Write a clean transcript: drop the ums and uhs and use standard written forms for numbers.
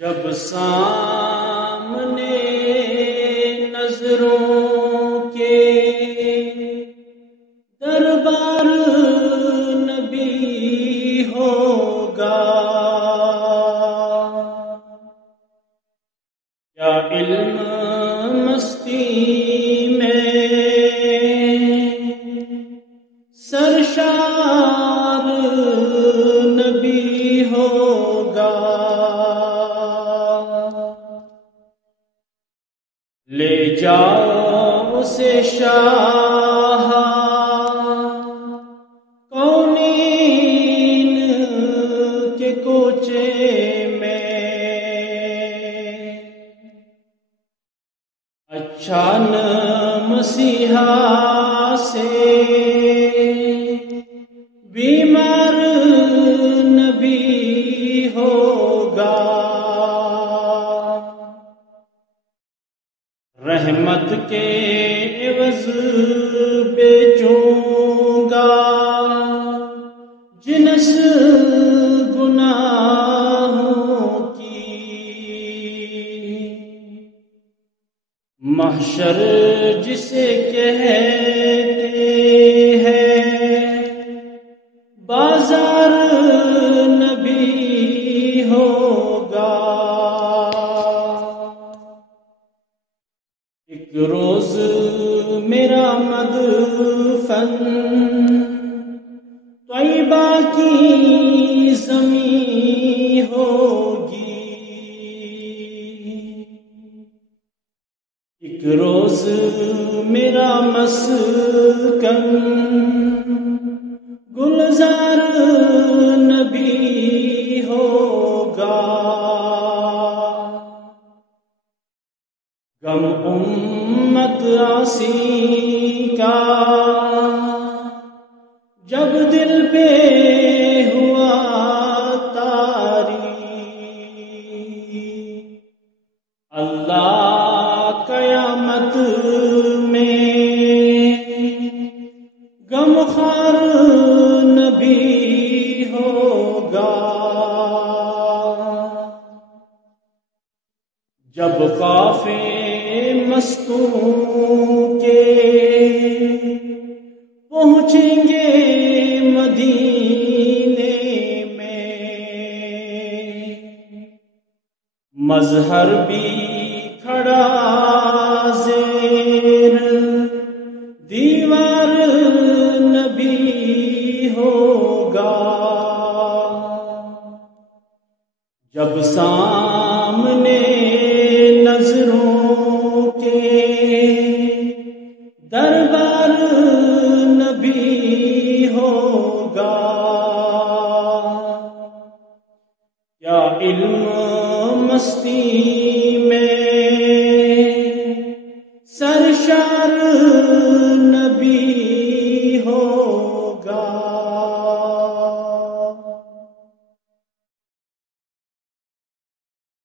جب سامنے نظروں کے دربار نبی ہوگا، کیا علم مستی میں سرشار نبی ہوگا، لے جاؤ اسے شاہ کونین کے کوچے میں، اچھا مسیحا سے بیمار نبی ہوگا، رحمت کے عوض بیچوں گا جنس گناہوں کی، محشر جسے کہتے ہیں بازار نبی ہوگا، ایک روز میرا مدفن طیبہ کی زمین ہوگی، ایک روز میرا مسکن گلزار نبی ہوگا، غم امت عاصی کا جب دل پہ ہوا طاری، اللہ قیامت میں غمخوار نبی ہوگا، جب قافلے مستوں کے پہنچیں گے مدینے میں، مظہر بھی کھڑا زیر دیوار نبی ہوگا، جب سامنے نظروں کے دربار نبی ہوگا، کیا علم مستی میں سرشار نبی